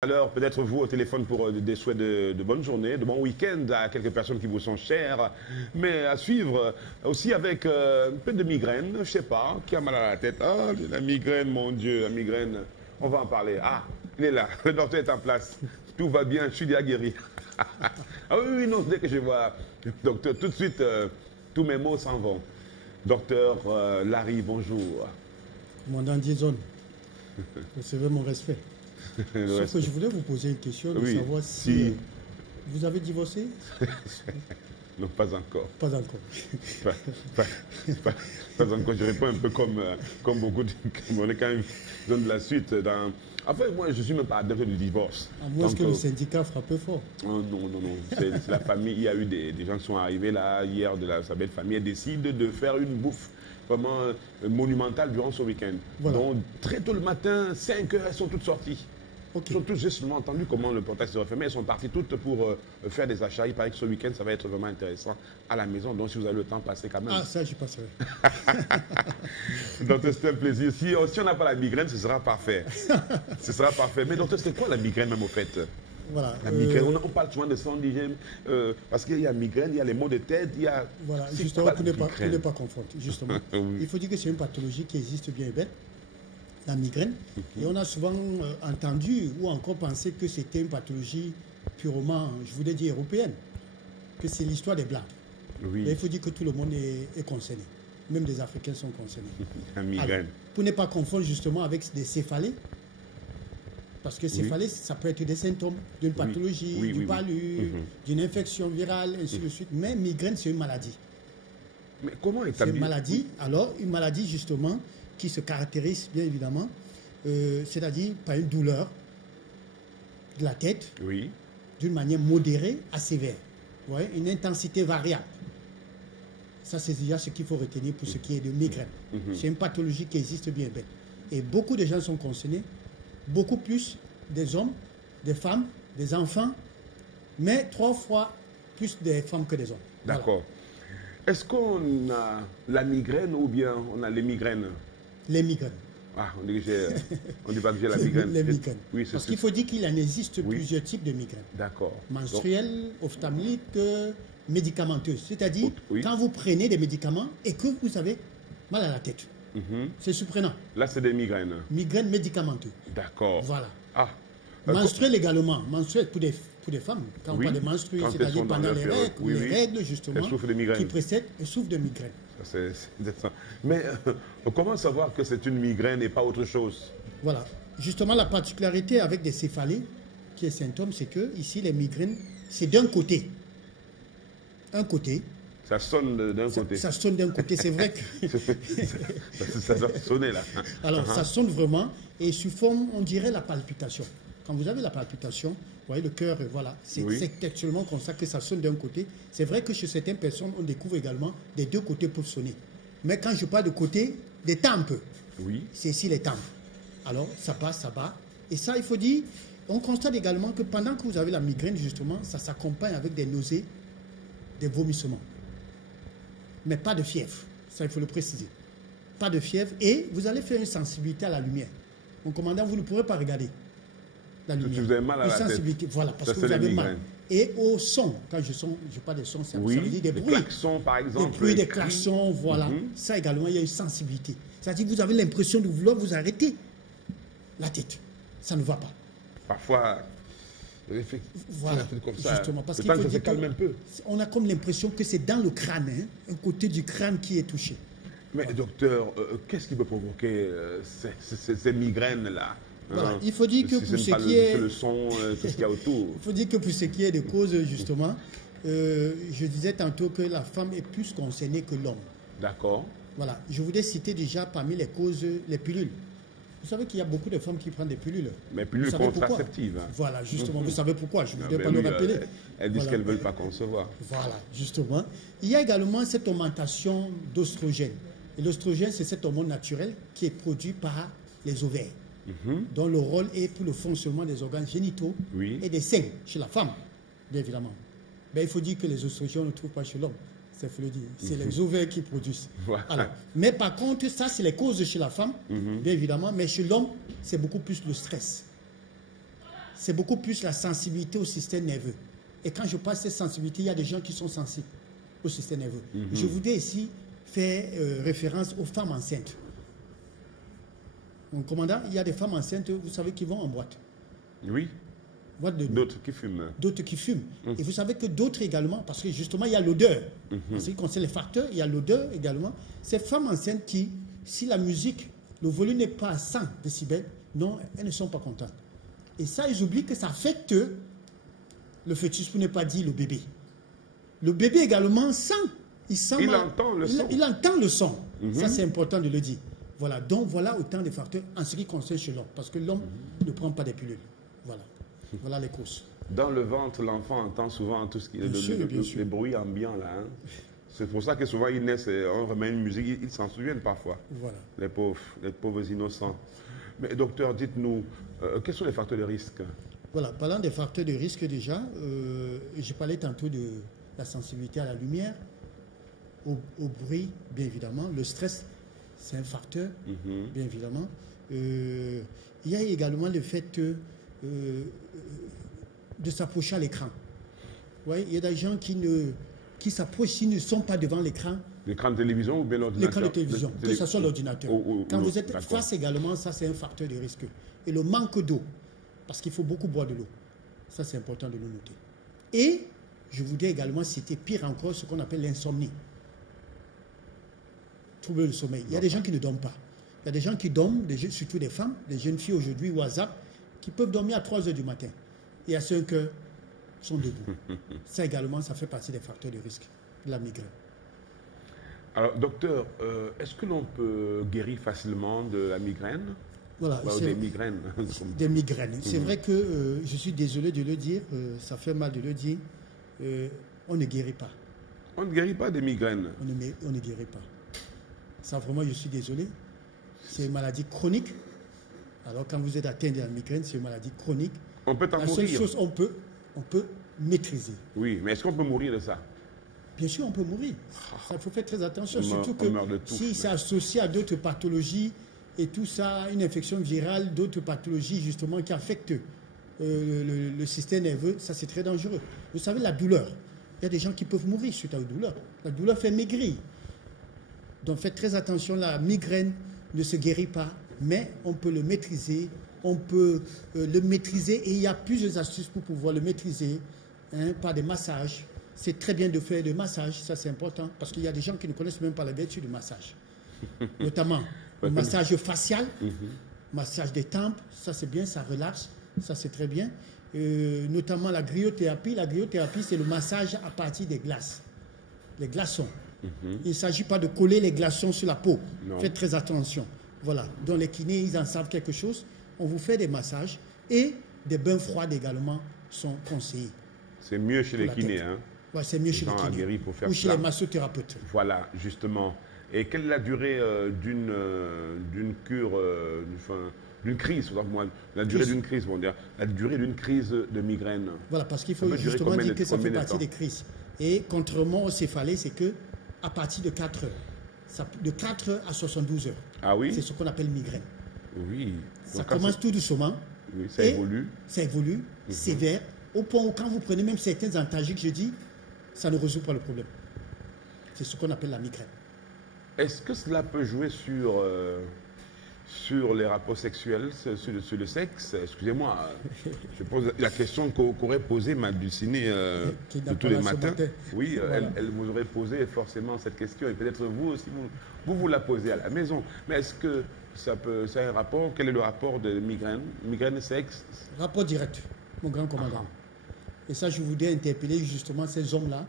Alors, peut-être vous au téléphone pour des souhaits de bonne journée, de bon week-end à quelques personnes qui vous sont chères. Mais à suivre aussi avec un peu de migraine, je sais pas, qui a mal à la tête. Ah, la migraine, mon Dieu, la migraine. On va en parler. Ah, il est là, le docteur est en place. Tout va bien, je suis déjà guéri. Ah oui, oui, non, dès que je vois le docteur, tout de suite, tous mes mots s'en vont. Docteur Larry, bonjour. Commandant Dizon, recevez mon respect. Sauf que je voulais vous poser une question de savoir si vous avez divorcé. Non, pas encore. Pas encore. Pas encore. Je réponds un peu comme beaucoup de... On est quand même dans de la suite. Enfin, moi, je ne suis même pas adepte du divorce. À moins que le syndicat frappe peu fort. Non, non, non. C'est la famille. Il y a eu des gens qui sont arrivés là, hier, de sa belle famille. Elle décide de faire une bouffe vraiment monumentale durant ce week-end. Voilà. Donc, très tôt le matin, 5 heures, elles sont toutes sorties. Okay. Ils ont tous justement entendu comment le portail se refermait. Elles sont parties toutes pour faire des achats. Il paraît que ce week-end, ça va être vraiment intéressant à la maison. Donc, si vous avez le temps, passez quand même. Ah, ça, j'y passerai. Donc, c'est un plaisir. Si on n'a pas la migraine, ce sera parfait. Ce sera parfait. Mais docteur, c'est quoi la migraine même au fait? Voilà, la migraine, on parle souvent de sang indigène, parce qu'il y a migraine, il y a les maux de tête, il y a... Voilà, justement, pour ne pas confondre, justement. Oui. Il faut dire que c'est une pathologie qui existe bien et bien, la migraine. Et on a souvent entendu ou encore pensé que c'était une pathologie purement, je voulais dire, européenne, que c'est l'histoire des Blancs. Oui. Mais il faut dire que tout le monde est concerné. Même des Africains sont concernés. La migraine. Alors, pour ne pas confondre justement avec des céphalées, parce que céphalée, ça peut être des symptômes d'une pathologie, du palu, d'une infection virale, ainsi de suite. Mais migraine, c'est une maladie. Mais comment établir? C'est une maladie, alors une maladie justement qui se caractérise bien évidemment, c'est-à-dire par une douleur de la tête, d'une manière modérée à sévère. Vous voyez, une intensité variable. Ça, c'est déjà ce qu'il faut retenir pour ce qui est de migraine. C'est une pathologie qui existe bien. Et beaucoup de gens sont concernés. Beaucoup plus des hommes, des femmes, des enfants, mais 3 fois plus des femmes que des hommes. D'accord. Voilà. Est-ce qu'on a la migraine ou bien on a les migraines? Les migraines. Ah, on dit pas que j'ai la migraine. Les migraines. Oui, parce qu'il faut dire qu'il en existe plusieurs types de migraines. D'accord. Menstruelles, ophtalmiques, médicamenteuses. C'est-à-dire, quand vous prenez des médicaments et que vous avez mal à la tête. C'est surprenant. Là, c'est des migraines. Migraines médicamenteuses. D'accord. Voilà. Ah. Menstruelles également. Menstruelles pour des femmes. Quand on parle de menstrues, c'est-à-dire pendant les règles, justement, qui précèdent, elles souffrent de migraines. Mais comment savoir que c'est une migraine et pas autre chose? Voilà. Justement, la particularité avec des céphalées, qui est symptôme, c'est que ici, les migraines, c'est d'un côté. Un côté. Ça sonne d'un côté. Ça sonne d'un côté, c'est vrai que... ça doit sonner là. Alors, ça sonne vraiment et sous forme, on dirait la palpitation. Quand vous avez la palpitation, vous voyez le cœur, voilà, c'est actuellement comme ça que ça sonne d'un côté. C'est vrai que chez certaines personnes, on découvre également des deux côtés pour sonner. Mais quand je parle de côté, des tempes, c'est ici les tempes. Alors, ça passe, ça bat. Et ça, il faut dire, on constate également que pendant que vous avez la migraine, justement, ça s'accompagne avec des nausées, des vomissements. Mais pas de fièvre, ça il faut le préciser. Pas de fièvre et vous allez faire une sensibilité à la lumière. Mon commandant, vous ne pourrez pas regarder la lumière. Si vous avez mal à la tête. Voilà, parce que vous avez mal. Et au son, quand je parle de son, ça veut dire des bruits. Des klaxons par exemple. Des bruits, des klaxons, voilà. Ça également, il y a une sensibilité. C'est-à-dire que vous avez l'impression de vouloir vous arrêter la tête. Ça ne va pas. Parfois... Voilà, comme ça, justement, parce qu'il faut dire se calme un peu. On a comme l'impression que c'est dans le crâne, un côté du crâne qui est touché. Mais docteur, qu'est-ce qui peut provoquer ces migraines-là? Voilà, il faut dire que pour ce qui est... le son, tout ce qu'il y a autour. Il faut dire que pour ce qui est des causes, justement, je disais tantôt que la femme est plus concernée que l'homme. D'accord. Voilà, je voulais citer déjà parmi les causes, les pilules. Vous savez qu'il y a beaucoup de femmes qui prennent des pilules. Mais pilules contraceptives. Voilà, justement. Vous savez pourquoi? Je ne voudrais pas le rappeler. Elles disent qu'elles ne veulent pas concevoir. Voilà, justement. Il y a également cette augmentation d'oestrogène. Et l'oestrogène, c'est cet hormone naturel qui est produit par les ovaires, dont le rôle est pour le fonctionnement des organes génitaux et des seins chez la femme, bien évidemment. Mais il faut dire que les oestrogènes, on ne trouve pas chez l'homme. C'est les ovaires qui produisent. Voilà. Alors, mais par contre, ça, c'est les causes chez la femme, bien évidemment. Mais chez l'homme, c'est beaucoup plus le stress. c'est beaucoup plus la sensibilité au système nerveux. Et quand je parle de cette sensibilité, il y a des gens qui sont sensibles au système nerveux. Je voudrais ici faire référence aux femmes enceintes. Mon commandant, il y a des femmes enceintes, vous savez, qui vont en boîte. Oui. D'autres qui fument. D'autres qui fument. Et vous savez que d'autres également, parce que justement, il y a l'odeur. En ce qui concerne les facteurs, il y a l'odeur également. Ces femmes enceintes qui, si la musique, le volume n'est pas à 100 décibels, non, elles ne sont pas contentes. Et ça, ils oublient que ça affecte le fœtus, pour ne pas dire le bébé. Le bébé également sent. Il entend le son. Il entend le son. Ça, c'est important de le dire. Voilà. Donc, voilà autant de facteurs en ce qui concerne chez l'homme. Parce que l'homme ne prend pas des pilules. Voilà. Voilà les causes. Dans le ventre, l'enfant entend souvent tout ce qui est les bruits ambiants là. Hein. C'est pour ça que souvent ils naissent, on remet une musique, ils s'en souviennent parfois. Voilà. Les pauvres innocents. Mais docteur, dites-nous, quels sont les facteurs de risque? Voilà, parlant des facteurs de risque déjà, je parlais tantôt de la sensibilité à la lumière, au bruit, bien évidemment. Le stress, c'est un facteur, bien évidemment. Il y a également le fait de s'approcher à l'écran. Ouais, il y a des gens qui s'approchent, s'ils ne sont pas devant l'écran. L'écran de télévision ou bien l'ordinateur? L'écran de télévision, que ce soit l'ordinateur. Quand vous êtes face également, ça c'est un facteur de risque. Et le manque d'eau, parce qu'il faut beaucoup boire de l'eau. Ça c'est important de le noter. Et je voudrais également citer pire encore ce qu'on appelle l'insomnie. Trouver le sommeil. Il y a des gens qui ne dorment pas. Il y a des gens qui dorment, surtout des femmes, des jeunes filles aujourd'hui, WhatsApp, qui peuvent dormir à 3 heures du matin. Et à 5 heures, sont debout. Ça également, ça fait partie des facteurs de risque de la migraine. Alors, docteur, est-ce que l'on peut guérir facilement de la migraine? Voilà, des migraines. Des migraines. C'est vrai que je suis désolé de le dire, ça fait mal de le dire, on ne guérit pas. On ne guérit pas des migraines? On ne guérit pas. Ça, vraiment, je suis désolé. C'est une maladie chronique. Alors, quand vous êtes atteint de la migraine, c'est une maladie chronique. On peut en mourir. La seule chose, on peut maîtriser. Oui, mais est-ce qu'on peut mourir de ça? Bien sûr, on peut mourir. Il faut faire très attention. Surtout que si c'est associé à d'autres pathologies et tout ça, une infection virale, d'autres pathologies justement qui affectent le système nerveux, ça c'est très dangereux. Vous savez, la douleur. Il y a des gens qui peuvent mourir suite à la douleur. La douleur fait maigrir. Donc faites très attention, la migraine ne se guérit pas, mais on peut le maîtriser. On peut le maîtriser et il y a plusieurs astuces pour pouvoir le maîtriser par des massages. C'est très bien de faire des massages, ça c'est important, parce qu'il y a des gens qui ne connaissent même pas la vertu du massage. Notamment le massage facial, massage des tempes, ça c'est bien, ça relaxe, ça c'est très bien. Notamment la griothérapie. La griothérapie, c'est le massage à partir des glaces, les glaçons. Il ne s'agit pas de coller les glaçons sur la peau. Non. Faites très attention. Voilà. Donc les kinés, ils en savent quelque chose. On vous fait des massages et des bains froids également sont conseillés. C'est mieux chez les kinés, hein? Ouais, c'est mieux chez les kinés. Ou chez les massothérapeutes. Voilà, justement. Et quelle est la durée d'une cure, d'une crise, la durée d'une crise, on va dire, la durée d'une crise de migraine? Voilà, parce qu'il faut justement dire que ça fait partie des crises. Et contrairement au céphalée, c'est que à partir de 4 heures, de 4 heures à 72 heures. Ah oui? C'est ce qu'on appelle migraine. Oui. Ça commence tout doucement. Oui, ça évolue. Ça évolue, sévère, au point où quand vous prenez même certains antalgiques, je dis, ça ne résout pas le problème. C'est ce qu'on appelle la migraine. Est-ce que cela peut jouer sur les rapports sexuels, sur le sexe? Excusez-moi, je pose la question qu'aurait posée ma Dulcinée de tous les matins. Oui, voilà. elle vous aurait posé forcément cette question, et peut-être vous aussi, vous la posez à la maison. Mais est-ce que ça a un rapport? Quel est le rapport de migraine et sexe? Rapport direct, mon grand commandant. Et ça, je voudrais interpeller justement ces hommes-là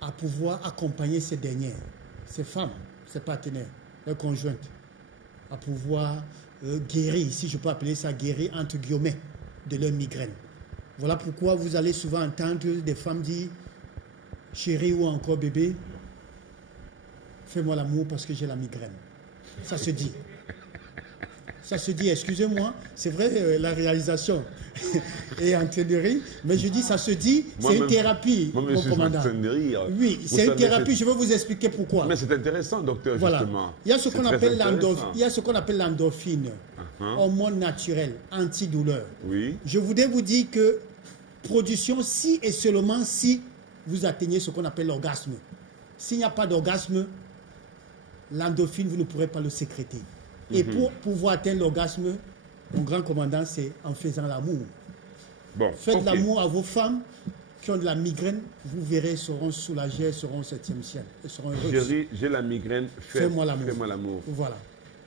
à pouvoir accompagner ces dernières, ces femmes, ces partenaires, leurs conjointes, à pouvoir guérir, si je peux appeler ça guérir entre guillemets, de leur migraine. Voilà pourquoi vous allez souvent entendre des femmes dire « Chérie ou encore bébé, fais-moi l'amour parce que j'ai la migraine ». Ça se dit. Ça se dit, excusez-moi, c'est vrai, la réalisation est en train de rire, mais je dis, ça se dit, c'est une thérapie, mon commandant. En train de rire. Oui, c'est une thérapie, je vais vous expliquer pourquoi. Mais c'est intéressant, docteur, voilà. Justement. Il y a ce qu'on appelle l'endorphine, hormone naturelle, antidouleur. Oui. Je voudrais vous dire que production si et seulement si vous atteignez ce qu'on appelle l'orgasme. S'il n'y a pas d'orgasme, l'endorphine, vous ne pourrez pas le sécréter. Et pour pouvoir atteindre l'orgasme, mon grand commandant, c'est en faisant l'amour. Bon, faites l'amour à vos femmes qui ont de la migraine, vous verrez, seront soulagées, seront au 7e ciel. Elles seront heureuses. Chérie, j'ai la migraine, fais-moi l'amour. Fais-moi l'amour. Voilà.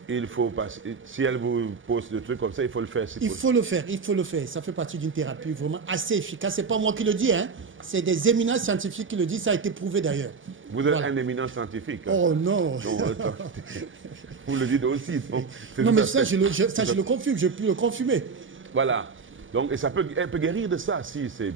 Il faut passer. Si elle vous pose des trucs comme ça, il faut le faire. Il faut le faire, il faut le faire. Ça fait partie d'une thérapie vraiment assez efficace. Ce n'est pas moi qui le dis, hein. C'est des éminents scientifiques qui le disent. Ça a été prouvé d'ailleurs. Vous êtes un éminent scientifique. Hein. Oh non. Vous le dites aussi. Donc, non, mais ça, je le confirme. Je peux le confirmer. Voilà. Donc, et elle peut guérir de ça, si c'est...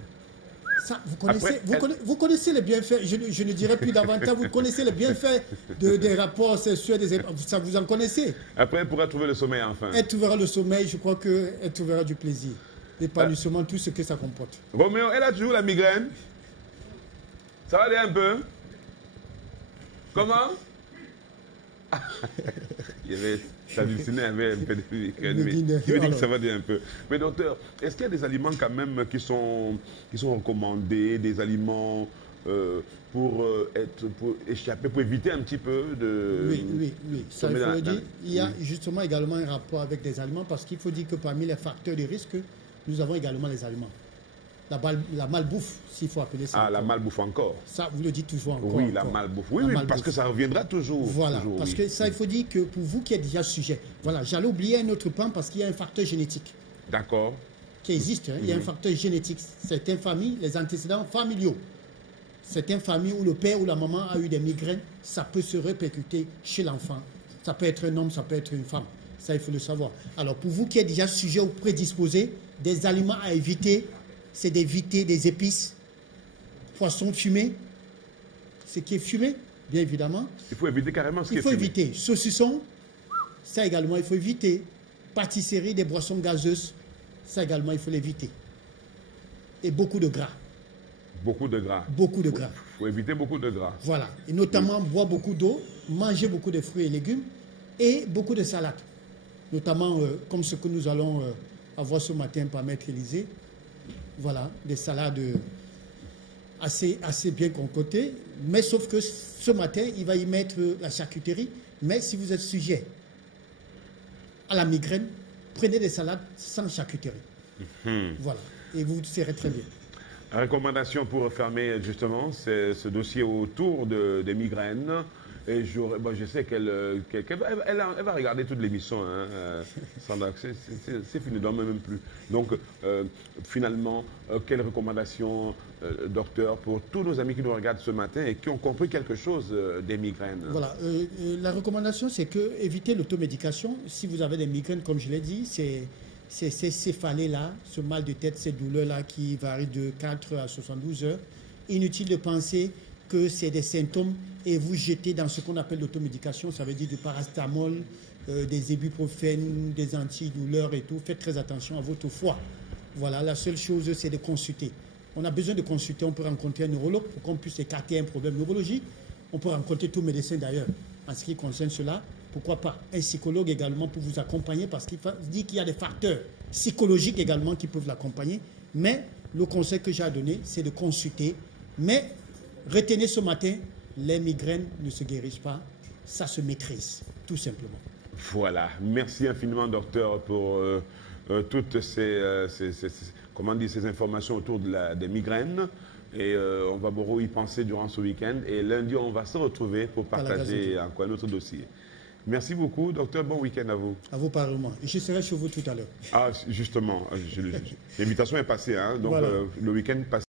Ça, vous connaissez les bienfaits, je ne dirais plus davantage, vous connaissez les bienfaits des rapports sexuels, ça vous en connaissez. Après, elle pourra trouver le sommeil enfin. Elle trouvera le sommeil, je crois qu'elle trouvera du plaisir, l'épanouissement, tout ce que ça comporte. Roméo, elle a toujours la migraine. Ça va aller un peu? Comment? Il y avait... Ça hallucinait avec un peu de migraine, mais il me dit que ça va aller un peu. Mais docteur, est-ce qu'il y a des aliments quand même qui sont recommandés, des aliments pour échapper, pour éviter un petit peu de... Oui. Ça, il faut le dire. Il y a justement également un rapport avec des aliments parce qu'il faut dire que parmi les facteurs de risque, nous avons également les aliments. La malbouffe, s'il faut appeler ça. Ah, la malbouffe encore. Ça, vous le dites toujours encore. Oui, la malbouffe. Oui, parce que ça reviendra toujours. Voilà, toujours, parce que ça, il faut dire que pour vous qui êtes déjà sujet, voilà, j'allais oublier un autre point parce qu'il y a un facteur génétique. D'accord. Qui existe, hein. Il y a un facteur génétique. Certaines familles, les antécédents familiaux. Certaines familles où le père ou la maman a eu des migraines, ça peut se répercuter chez l'enfant. Ça peut être un homme, ça peut être une femme. Ça, il faut le savoir. Alors, pour vous qui êtes déjà sujet ou prédisposé, des aliments à éviter, c'est d'éviter des épices, poissons fumés, ce qui est fumé, bien évidemment. Il faut éviter carrément ce qui est fumé. Il faut éviter. Saucisson, ça également, il faut éviter. Pâtisserie, des boissons gazeuses, ça également, il faut l'éviter. Et beaucoup de gras. Beaucoup de gras. Beaucoup de gras. Il faut éviter beaucoup de gras. Voilà. Et notamment, boire beaucoup d'eau, manger beaucoup de fruits et légumes et beaucoup de salades. Notamment, comme ce que nous allons avoir ce matin par Maître Élysée. Voilà, des salades assez bien concoctées. Mais sauf que ce matin, il va y mettre la charcuterie. Mais si vous êtes sujet à la migraine, prenez des salades sans charcuterie. Voilà, et vous serez très bien. Recommandation pour refermer justement ce dossier autour des migraines. Et je sais qu'elle va regarder toute l'émission. Hein, c'est fini, ne dorme même plus. Donc, finalement, quelle recommandation, docteur, pour tous nos amis qui nous regardent ce matin et qui ont compris quelque chose des migraines? Voilà. La recommandation, c'est que évitez l'automédication. Si vous avez des migraines, comme je l'ai dit, c'est ces céphalées-là, ce mal de tête, ces douleurs-là qui varient de 4 à 72 heures. Inutile de penser que c'est des symptômes et vous jetez dans ce qu'on appelle l'automédication, ça veut dire du paracétamol, des ibuprofènes, des antidouleurs et tout. Faites très attention à votre foie. Voilà, la seule chose, c'est de consulter. On a besoin de consulter, on peut rencontrer un neurologue pour qu'on puisse écarter un problème neurologique. On peut rencontrer tout médecin d'ailleurs en ce qui concerne cela. Pourquoi pas un psychologue également pour vous accompagner parce qu'il dit qu'il y a des facteurs psychologiques également qui peuvent l'accompagner. Mais le conseil que j'ai à donner, c'est de consulter. Mais retenez ce matin, les migraines ne se guérissent pas, ça se maîtrise, tout simplement. Voilà, merci infiniment docteur pour toutes ces informations autour des migraines. Et on va beaucoup y penser durant ce week-end. Et lundi, on va se retrouver pour partager encore un autre dossier. Merci beaucoup, docteur. Bon week-end à vous. À vous, pareillement. Et je serai chez vous tout à l'heure. Ah, justement, l'invitation est passée. Hein, donc, voilà. Le week-end passé.